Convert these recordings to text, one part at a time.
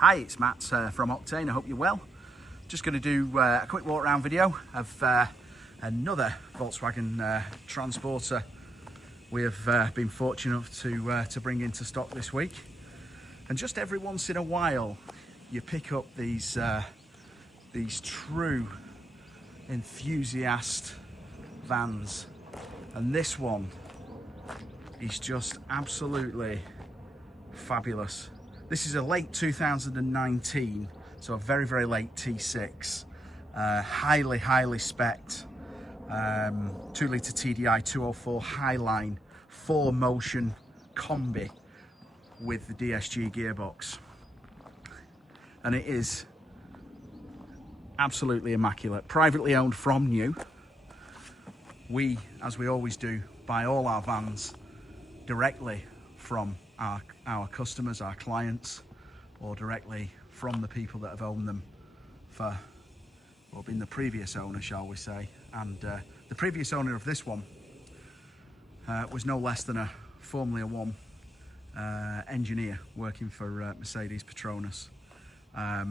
Hi, it's Matt from Octane. I hope you're well. Just going to do a quick walk around video of another Volkswagen Transporter we have been fortunate enough to bring into stock this week. And just every once in a while you pick up these true enthusiast vans, and this one is just absolutely fabulous. This is a late 2019, so a very, very late T6, highly spec'd, 2-litre TDI 204 Highline BlueMotion Kombi with the DSG gearbox. And it is absolutely immaculate. Privately owned from new. We, as we always do, buy all our vans directly from our customers, our clients, or directly from the people that have owned them for, or been the previous owner, shall we say. And the previous owner of this one was no less than a Formula One engineer working for Mercedes Petronas. A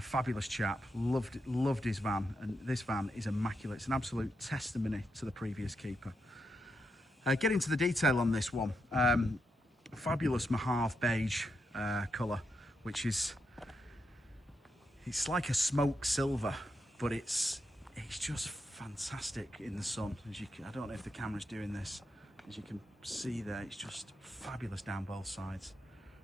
fabulous chap, loved his van, and this van is immaculate. It's an absolute testimony to the previous keeper. Getting to the detail on this one, fabulous Mojave Beige colour, which is, it's like a smoke silver, but it's just fantastic in the sun. As you can, I don't know if the camera's doing this, as you can see there, it's just fabulous down both sides.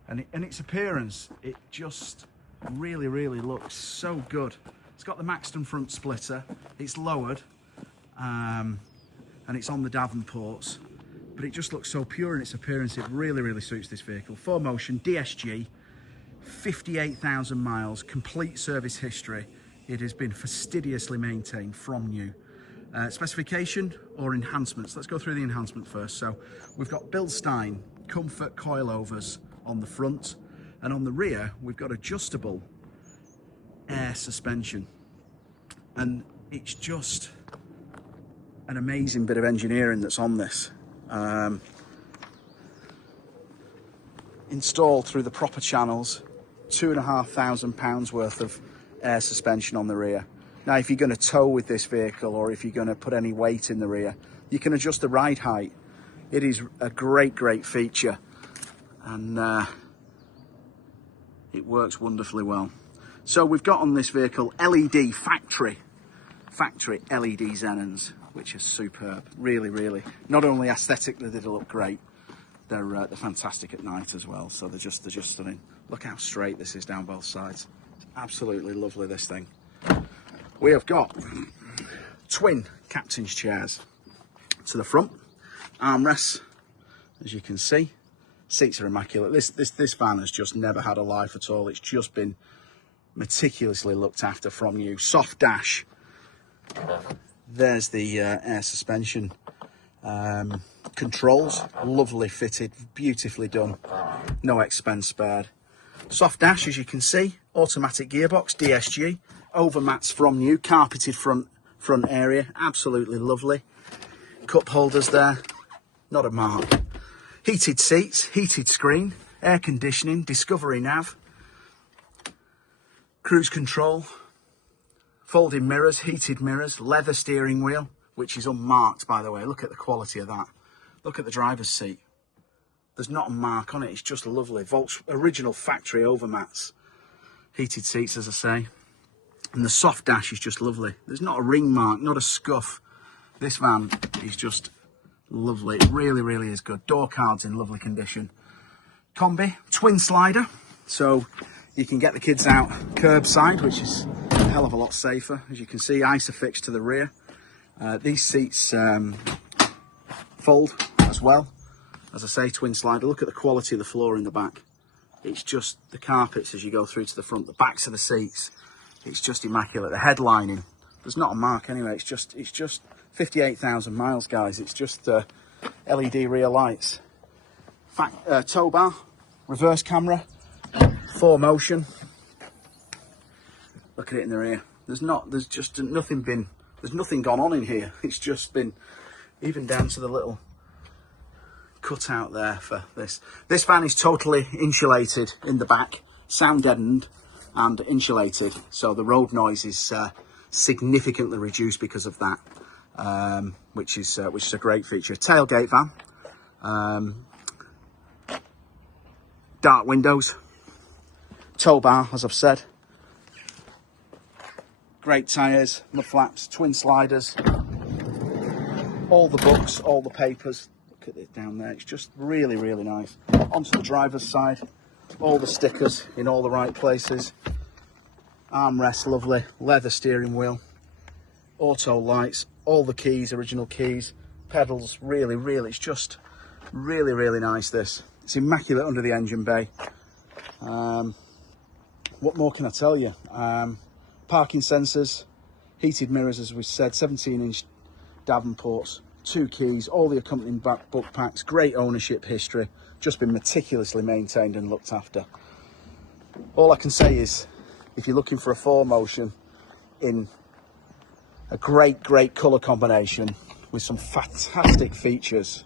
And its appearance, it just really looks so good. It's got the Maxton front splitter, it's lowered, and it's on the Davenports, but it just looks so pure in its appearance. It really suits this vehicle. BlueMotion DSG, 58,000 miles, complete service history. It has been fastidiously maintained from new. Specification or enhancements. Let's go through the enhancement first. So we've got bilstein comfort coilovers on the front, and on the rear we've got adjustable air suspension, and it's just an amazing bit of engineering that's on this. Installed through the proper channels, £2,500 worth of air suspension on the rear. Now if you're going to tow with this vehicle, or if you're going to put any weight in the rear, you can adjust the ride height. It is a great feature, and it works wonderfully well. So we've got on this vehicle LED factory LED Xenons, which are superb. Really, not only aesthetically they look great, they're fantastic at night as well. So they're just stunning. Look how straight this is down both sides. It's absolutely lovely, this thing. We have got twin captain's chairs to the front, armrests, as you can see. Seats are immaculate. This van has just never had a life at all. It's just been meticulously looked after from new. Soft dash. There's the air suspension controls, lovely fitted, beautifully done, no expense spared. Soft dash, as you can see, automatic gearbox, DSG, overmats from new, carpeted front area, absolutely lovely. Cup holders there, not a mark. Heated seats, heated screen, air conditioning, Discovery nav, cruise control, folding mirrors, heated mirrors, leather steering wheel, which is unmarked, by the way. Look at the quality of that. Look at the driver's seat. There's not a mark on it. It's just lovely. Original factory overmats. Heated seats, as I say. And the soft dash is just lovely. There's not a ring mark, not a scuff. This van is just lovely. It really is good. Door cards in lovely condition. Kombi, twin slider. So you can get the kids out curbside, which is a hell of a lot safer. As you can see, Isofix to the rear. These seats fold as well. As I say, twin slider. Look at the quality of the floor in the back. It's just the carpets as you go through to the front. The backs of the seats, it's just immaculate. The headlining, there's not a mark anyway. It's just 58,000 miles, guys. It's just LED rear lights. Tow bar, reverse camera, BlueMotion. Look at it in the rear. There's nothing gone on in here. It's just been, even down to the little cut out there for this. This van is totally insulated in the back. sound deadened and insulated, so the road noise is significantly reduced because of that, which is a great feature. Tailgate van, dark windows, tow bar, as I've said, great tyres, mud flaps, twin sliders, all the books, all the papers. Look at it down there, it's just really, really nice. Onto the driver's side, all the stickers in all the right places. Armrest, lovely. Leather steering wheel, auto lights, all the keys, original keys, pedals, really, really, it's just really, really nice, this. It's immaculate under the engine bay. What more can I tell you? Parking sensors, heated mirrors, as we said, 17-inch Davenports, 2 keys, all the accompanying book packs, great ownership history, just been meticulously maintained and looked after. All I can say is, if you're looking for a 4Motion in a great colour combination with some fantastic features,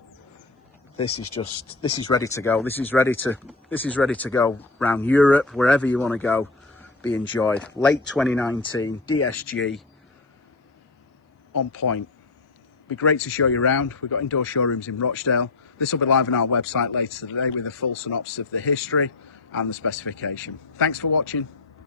this is ready to go. This is ready to go around Europe, wherever you want to go, be enjoyed. Late 2019 DSG, on point. Be great to show you around. We've got indoor showrooms in Rochdale. This will be live on our website later today with a full synopsis of the history and the specification. Thanks for watching.